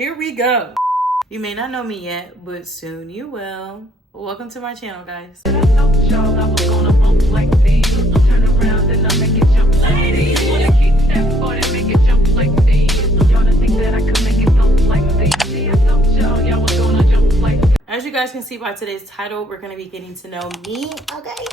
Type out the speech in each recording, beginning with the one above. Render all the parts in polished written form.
Here we go. You may not know me yet, but soon you will. Welcome to my channel, guys. As you guys can see by today's title, we're gonna be getting to know me, okay?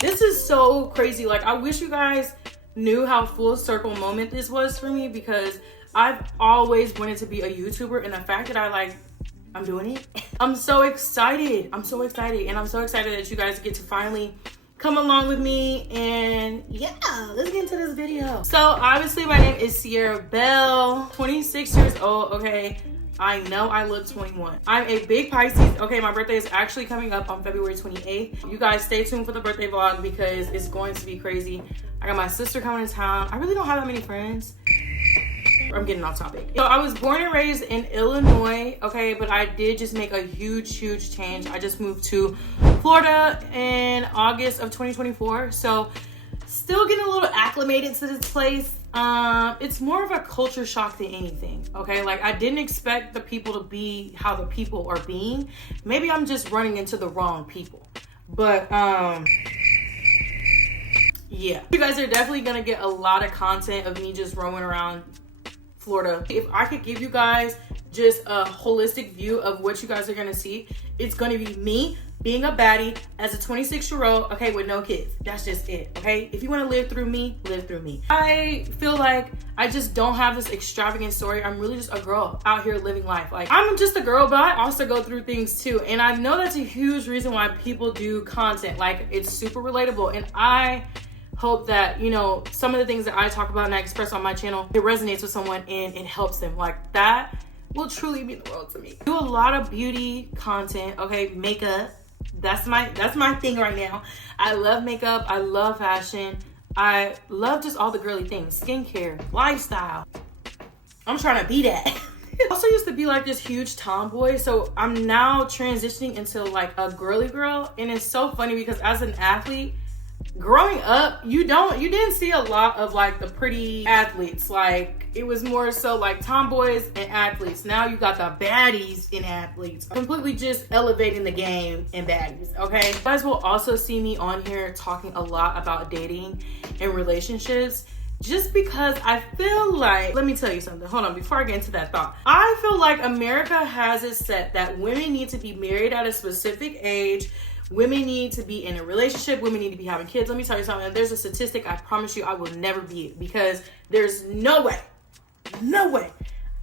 This is so crazy. Like, I wish you guys knew how full circle moment this was for me, because I've always wanted to be a YouTuber, and the fact that I'm doing it, I'm so excited. I'm so excited, and I'm so excited that you guys get to finally come along with me. And yeah, let's get into this video. So obviously my name is Sierra Bell, 26 years old, okay? I know I look 21. I'm a big Pisces. Okay, my birthday is actually coming up on February 28th. You guys stay tuned for the birthday vlog because it's going to be crazy. I got my sister coming to town. I really don't have that many friends. I'm getting off topic. So I was born and raised in Illinois, okay, but I did just make a huge change. I just moved to Florida in August of 2024. So still getting a little acclimated to this place. It's more of a culture shock than anything, okay? Like, I didn't expect the people to be how the people are being. Maybe I'm just running into the wrong people. But, yeah. You guys are definitely gonna get a lot of content of me just roaming around Florida. If I could give you guys just a holistic view of what you guys are gonna see, it's gonna be me being a baddie as a 26-year-old, okay, with no kids. That's just it, okay? If you want to live through me, live through me. I feel like I just don't have this extravagant story. I'm really just a girl out here living life. Like, I'm just a girl, but I also go through things too. And I know that's a huge reason why people do content. Like, it's super relatable. And I hope that, you know, some of the things that I talk about and I express on my channel, it resonates with someone and it helps them. Like, that will truly mean the world to me. I do a lot of beauty content, okay? Makeup. That's my thing right now. I love makeup. I love fashion. I love just all the girly things. Skincare, lifestyle. I'm trying to be that. I also used to be like this huge tomboy. So I'm now transitioning into like a girly girl. And it's so funny because as an athlete, growing up, you didn't see a lot of like the pretty athletes. Like, it was more so like tomboys and athletes. Now you got the baddies in athletes. Completely just elevating the game in baddies, okay? You guys will also see me on here talking a lot about dating and relationships, just because I feel like, let me tell you something. Hold on, before I get into that thought. I feel like America has it set that women need to be married at a specific age. Women need to be in a relationship. Women need to be having kids. Let me tell you something. There's a statistic I promise you I will never beat, because there's no way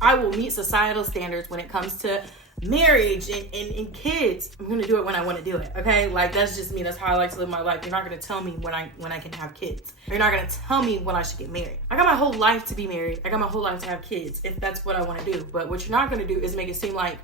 I will meet societal standards when it comes to marriage and kids. I'm going to do it when I want to do it, okay? Like, that's just me. That's how I like to live my life. You're not going to tell me when I can have kids. You're not going to tell me when I should get married. I got my whole life to be married. I got my whole life to have kids, if that's what I want to do. But what you're not going to do is make it seem like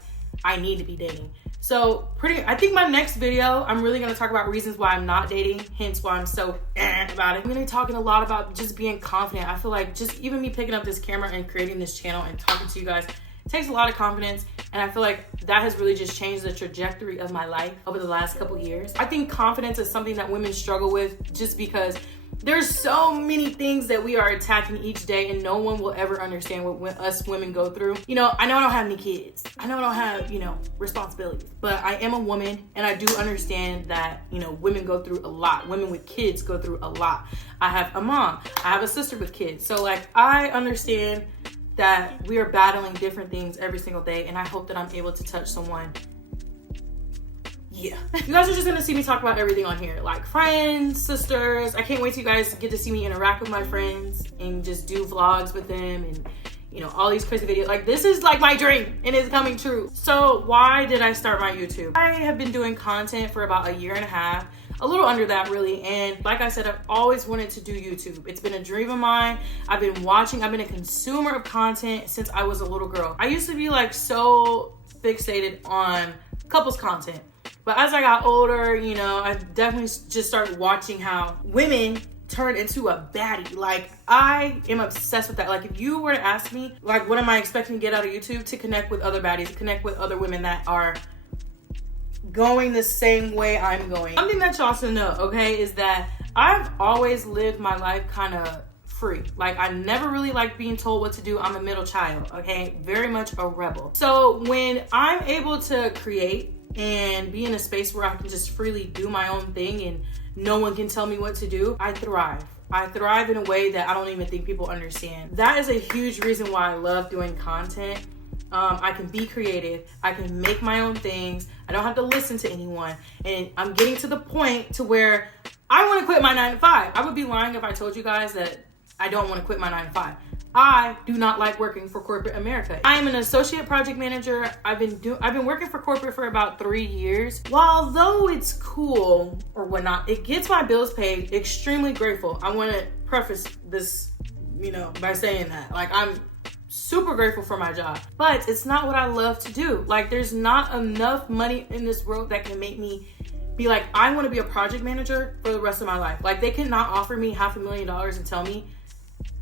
I need to be dating. So I think my next video, I'm really going to talk about reasons why I'm not dating, hence why I'm so about it. I'm going to be talking a lot about just being confident. I feel like just even me picking up this camera and creating this channel and talking to you guys takes a lot of confidence. And I feel like that has really just changed the trajectory of my life over the last couple years. I think confidence is something that women struggle with, just because there's so many things that we are attacking each day, and no one will ever understand what us women go through. You know, I know I don't have any kids. I know I don't have, you know, responsibilities, but I am a woman, and I do understand that, you know, women go through a lot. Women with kids go through a lot. I have a mom. I have a sister with kids. So, like, I understand that we are battling different things every single day, and I hope that I'm able to touch someone. Yeah. You guys are just gonna see me talk about everything on here, like friends, sisters. I can't wait till you guys get to see me interact with my friends and just do vlogs with them and, you know, all these crazy videos. Like, this is like my dream and it's coming true. So why did I start my YouTube? I have been doing content for about a year and a half, a little under that really. And like I said, I've always wanted to do YouTube. It's been a dream of mine. I've been a consumer of content since I was a little girl. I used to be like so fixated on couples content. But as I got older, you know, I definitely just started watching how women turn into a baddie. Like, I am obsessed with that. Like, if you were to ask me, like, what am I expecting to get out of YouTube? To connect with other baddies, to connect with other women that are going the same way I'm going. Something that y'all should know, okay, is that I've always lived my life kind of free. Like, I never really liked being told what to do. I'm a middle child, okay? Very much a rebel. So when I'm able to create and be in a space where I can just freely do my own thing and no one can tell me what to do, I thrive. I thrive in a way that I don't even think people understand. That is a huge reason why I love doing content. I can be creative. I can make my own things. I don't have to listen to anyone. And I'm getting to the point to where I want to quit my 9 to 5. I would be lying if I told you guys that I don't want to quit my 9 to 5. I do not like working for corporate America. I am an associate project manager. I've been working for corporate for about 3 years. While though it's cool or whatnot, it gets my bills paid. Extremely grateful. I want to preface this, by saying that. Like, I'm super grateful for my job, but it's not what I love to do. Like, there's not enough money in this world that can make me be like, I want to be a project manager for the rest of my life. Like, they cannot offer me $500,000 and tell me,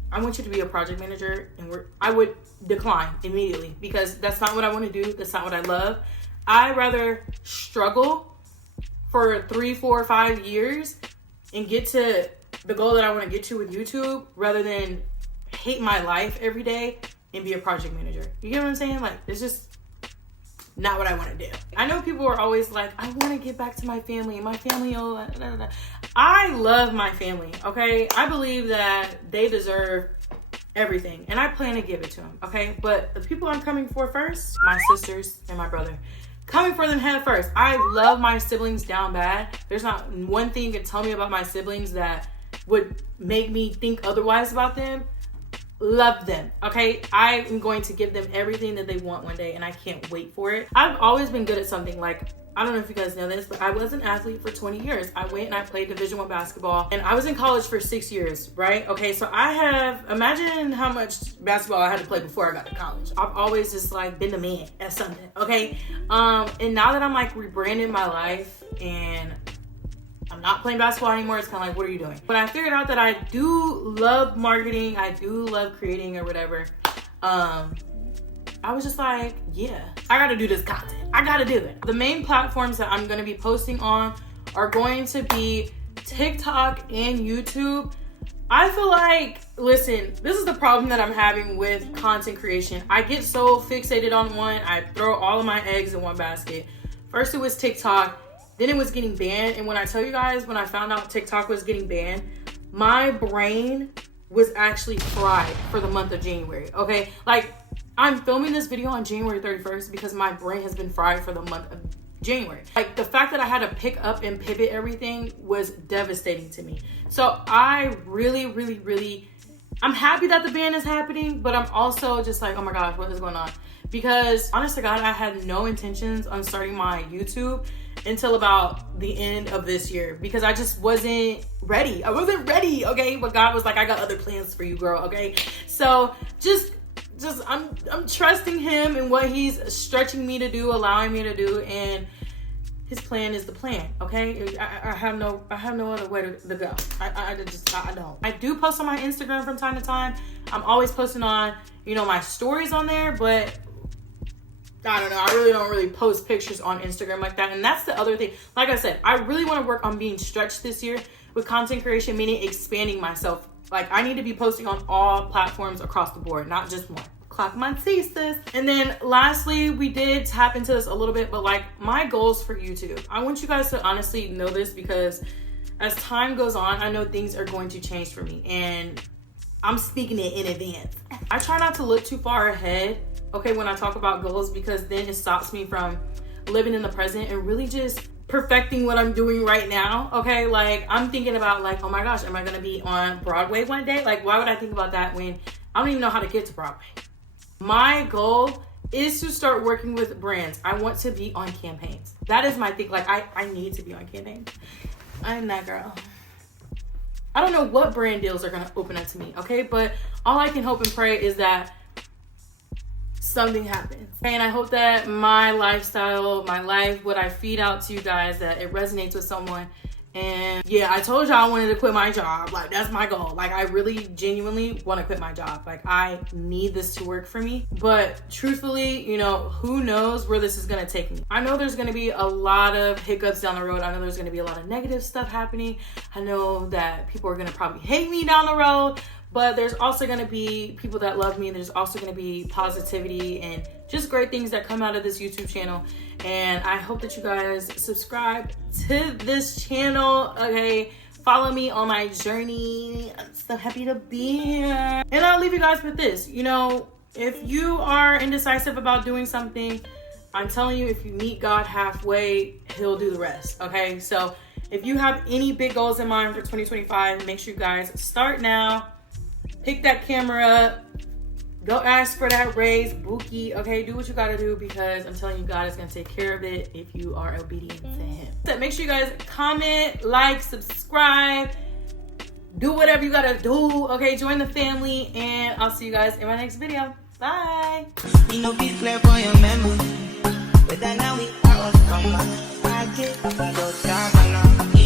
I want you to be a project manager, and I would decline immediately, because that's not what I want to do. That's not what I love. I'd rather struggle for 3, 4, 5 years and get to the goal that I want to get to with YouTube, rather than hate my life every day and be a project manager. You get what I'm saying? Like, it's just not what I want to do. I know people are always like, I want to get back to my family. My family, I love my family, okay? I believe that they deserve everything, and I plan to give it to them, okay? But the people I'm coming for first, my sisters and my brother. Coming for them head first. I love my siblings down bad. There's not one thing you can tell me about my siblings that would make me think otherwise about them. Love them, okay? I am going to give them everything that they want one day, and I can't wait for it. I've always been good at something. Like, I don't know if you guys know this, but I was an athlete for 20 years. I went and I played Division I basketball, and I was in college for 6 years, right? Okay, so imagine how much basketball I had to play before I got to college. I've always just like been the man at something, okay? And now that I'm like rebranding my life and I'm not playing basketball anymore, it's kind of like, what are you doing? When I figured out that I do love marketing, I do love creating or whatever, I was just like, yeah, I gotta do this content. I gotta do it. The main platforms that I'm gonna be posting on are going to be TikTok and YouTube. I feel like, listen, this is the problem that I'm having with content creation. I get so fixated on one, I throw all of my eggs in one basket. First it was TikTok, then it was getting banned. And when I tell you guys, when I found out TikTok was getting banned, my brain was actually fried for the month of January, okay? Like, I'm filming this video on January 31st because my brain has been fried for the month of January. Like, the fact that I had to pick up and pivot everything was devastating to me. So I really, I'm happy that the ban is happening, but I'm also just like, oh my gosh, what is going on? Because honest to God, I had no intentions on starting my YouTube until about the end of this year, because I just wasn't ready. I wasn't ready, okay? But God was like, I got other plans for you, girl, okay? So just I'm trusting him and what he's stretching me to do, allowing me to do, and his plan is the plan, okay? I have no other way to go. I don't. I do post on my Instagram from time to time. I'm always posting on, my stories on there, but I don't know. I really don't post pictures on Instagram like that. And that's the other thing. Like I said, I really want to work on being stretched this year with content creation, meaning expanding myself. Like, I need to be posting on all platforms across the board, not just one. Clock my thesis. And then lastly, we did tap into this a little bit, but like, my goals for YouTube. I want you guys to honestly know this, because as time goes on, I know things are going to change for me, and I'm speaking it in advance. I try not to look too far ahead, okay, when I talk about goals, because then it stops me from living in the present and really just perfecting what I'm doing right now, okay? Like, I'm thinking about like, oh my gosh, am I gonna be on Broadway one day? Like, why would I think about that when I don't even know how to get to Broadway? My goal is to start working with brands. I want to be on campaigns. That is my thing. Like, I need to be on campaigns. I'm that girl. I don't know what brand deals are gonna open up to me, okay? But all I can hope and pray is that something happens. And I hope that my lifestyle, my life, what I feed out to you guys, that it resonates with someone. And yeah, I told y'all I wanted to quit my job. Like, that's my goal. Like, I really genuinely want to quit my job. Like, I need this to work for me. But truthfully, who knows where this is going to take me. I know there's going to be a lot of hiccups down the road. I know there's going to be a lot of negative stuff happening. I know that people are going to probably hate me down the road. but there's also going to be people that love me. There's also going to be positivity and just great things that come out of this YouTube channel. And I hope that you guys subscribe to this channel. Okay, follow me on my journey. I'm so happy to be here. And I'll leave you guys with this. You know, if you are indecisive about doing something, I'm telling you, if you meet God halfway, he'll do the rest. Okay, so if you have any big goals in mind for 2025, make sure you guys start now. Pick that camera up. Go ask for that raise, Buki. Okay, do what you gotta do, because I'm telling you, God is gonna take care of it if you are obedient to him. So make sure you guys comment, like, subscribe, do whatever you gotta do. Okay, join the family, and I'll see you guys in my next video. Bye. You know, be clear for your memory. But then now we are on some I get those